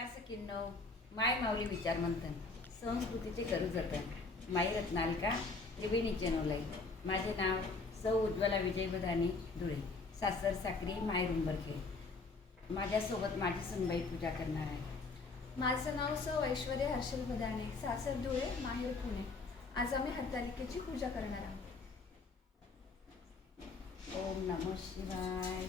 या सखींनो माय माऊली विचार मंथन संस्कृतीचे करू जतन माई रत्नालिका त्रिवेणी चेनोलाई माझे नाव सौ उज्ज्वला विजय बदाने धुळे सासर साक्री माय रुंबरखेड. माझ्यासोबत माझी सुनबाई पूजा करणार आहे. माझं नाव सौ ऐश्वर्या हर्षल बदाने सासर धुळे माहेर पुणे. आज आम्ही हरतालिकेची पूजा करणार आहोत. ओम नमः शिवाय.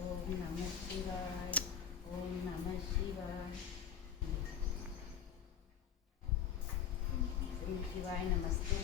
ఓం నమ శివాయ ఓం నమ శివాయ శ్రీ శివాయ నమస్తే